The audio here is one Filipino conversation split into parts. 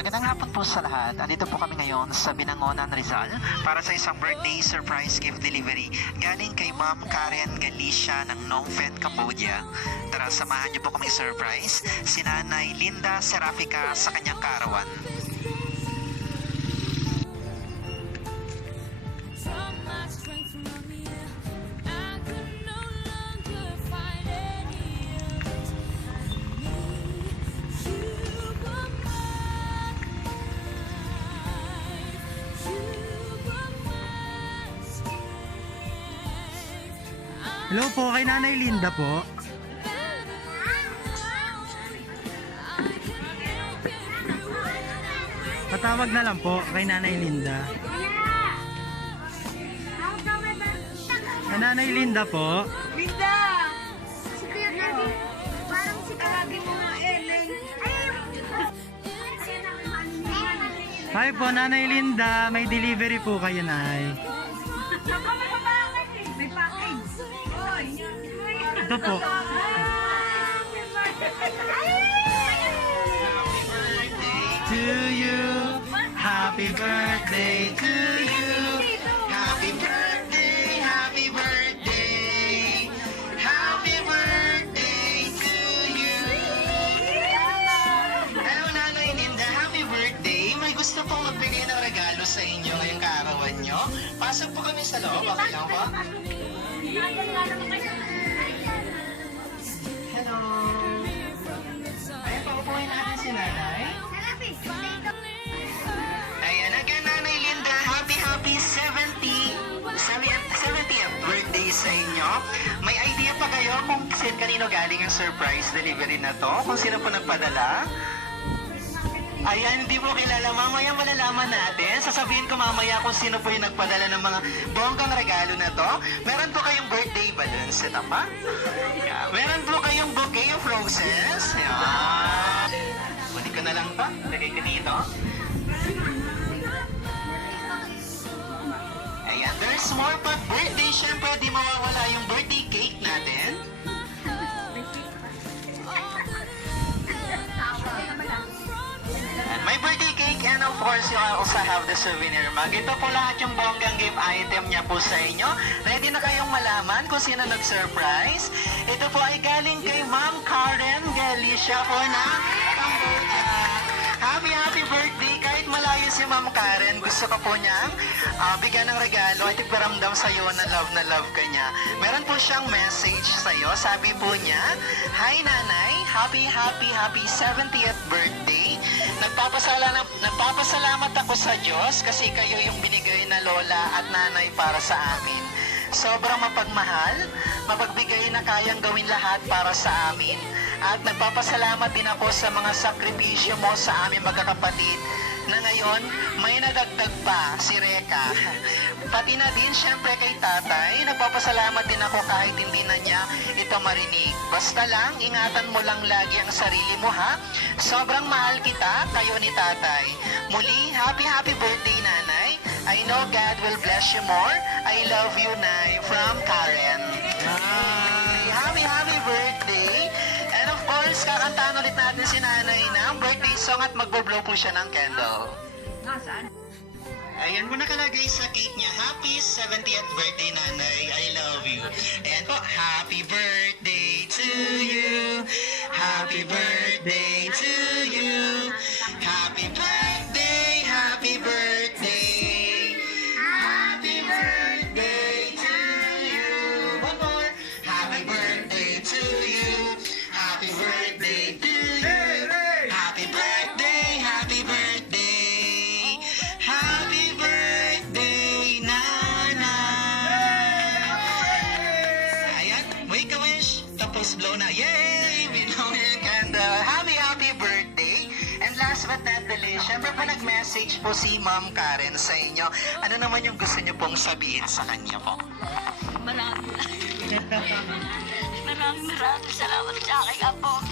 Magandang hapon po sa lahat. Andito po kami ngayon sa Binangonan, Rizal para sa isang birthday surprise gift delivery galing kay Ma'am Karen Galicia ng Phnom Penh, Cambodia. Tara, samahan niyo po kami surprise si Nanay Linda Serafica sa kanyang kaarawan. Hello po, kay Nanay Linda po. Patawag na lang po kay Nanay Linda. Kay Nanay Linda po. Linda! Si Kuya Daddy, parang si Kalagi mo nga, Ellen. Hi po, Nanay Linda. May delivery po kayo, Nay. May package. Oy! Ito po. To you, happy birthday to you. Happy birthday, happy birthday, happy birthday to you. Hello, Nanay Linda, happy birthday. May gusto pong magbigay ng regalo sa inyo ngayong kaarawan nyo. Pasok po kami sa loob, okay lang po? Hello. Ayan, paupuin natin si Nanay. Ayan, again, Nanay Linda, happy 70th birthday sa inyo. May idea pa kayo kung kanino galing ang surprise delivery na to? Kung sino po nagpadala? Ayan, hindi mo kilala. Mamaya malalaman natin. Sasabihin ko mamaya kung sino po yung nagpadala ng mga bonggang regalo na to. Meron po kayong birthday balloons. Ito pa. Yeah. Meron po kayong bouquet of roses. Yan. Kunin ko na lang pa. Lagay ko dito. Ayan, there's more pa. Birthday, syempre, di mawawala yung birthday cake natin. May birthday cake and of course you also have the souvenir mug. Ito po lahat yung bonggang gift item niya po sa inyo. Ready na kayong malaman kung sino nag-surprise? Ito po ay galing kay Ma'am Karen Galicia po ng Cambodia. Happy birthday! Kahit malayo si Ma'am Karen, gusto ko po niyang bigyan ng regalo at iparamdam sa iyo na love ka niya. Meron po siyang message sa iyo. Sabi po niya, "Hi Nanay, happy 70th birthday. Nagpapasalamat ako sa Diyos kasi kayo yung binigay na lola at nanay para sa amin. Sobrang mapagmahal, mapagbigay na kayang gawin lahat para sa amin. At nagpapasalamat din ako sa mga sakripisyo mo sa aming magkakapatid na ngayon may nadagdag pa, si Reka. Pati na din syempre kay tatay, nagpapasalamat din ako kahit hindi na niya ito marinig. Basta lang, ingatan mo lang lagi ang sarili mo ha. Sobrang mahal kita, kayo ni tatay. Muli, happy birthday Nanay. I know God will bless you more. I love you, Nay. From Karen." Happy birthday. And of course, kakantahan ulit natin si Nanay ng birthday song at magbo-blow po siya ng candle. Nasaan? Ayan mo nakalagay sa cake niya. Happy 70th birthday, Nanay. I love you. Ayan po. Happy birthday to you. Happy birthday to you. Happy birthday, happy birthday. Happy birthday to you. One more. Happy birthday to you. Happy birthday to you. Happy birthday, happy birthday. Happy birthday, Nanay. Ayan, make a wish. Tapos blow na. Yay! Binaw yung candle. Happy birthday. And last but not the least, syempre po nag-message po si Ma'am Karen sa inyo. Ano naman yung gusto niyo pong sabihin sa kanya po? Maraming salamat sa aking apo.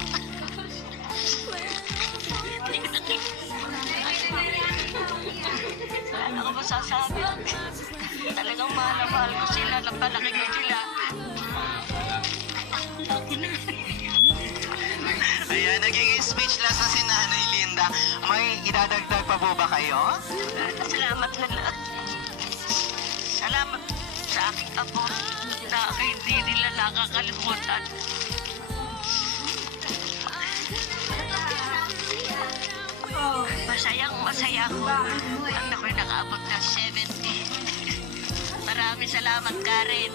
Ano ko masasabi? Talagang mahal na mahal ko sila. Napalaki ko sila. Ayan, naging speechless na si Nanay Linda. Linda. May idadagdag pa po ba kayo? Salamat na lang. Salamat sa aking apo na hindi nila nakakalimutan. Masayang masaya ako at ako'y nakaabot ng 70. Maraming salamat, Karen.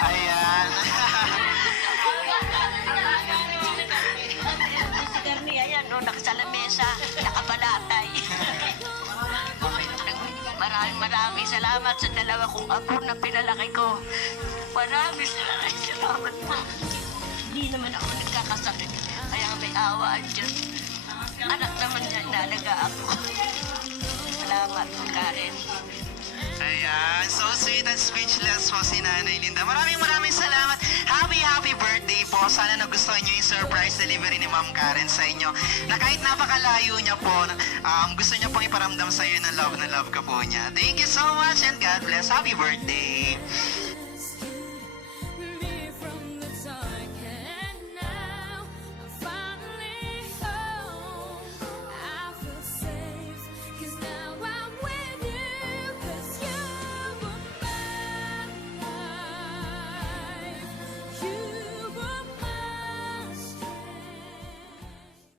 Ayan. Si Carmi, ayan, no, nakasalamesa, nakabalatay. Maraming salamat sa dalawa kong apo na pinalaki ko. Maraming salamat po. Hindi naman ako nagkakasakit, kaya may awa ang Diyos. Anak naman niya, inalaga ako. Salamat, Karen. Ayan, so sweet and speechless po si Nanay Linda. Maraming salamat. Happy birthday po. Sana nagustuhan niyo yung surprise delivery ni Ma'am Karen sa inyo. Na kahit napakalayo niya po, gusto niya pong iparamdam sa iyo na love ka po niya. Thank you so much and God bless. Happy birthday.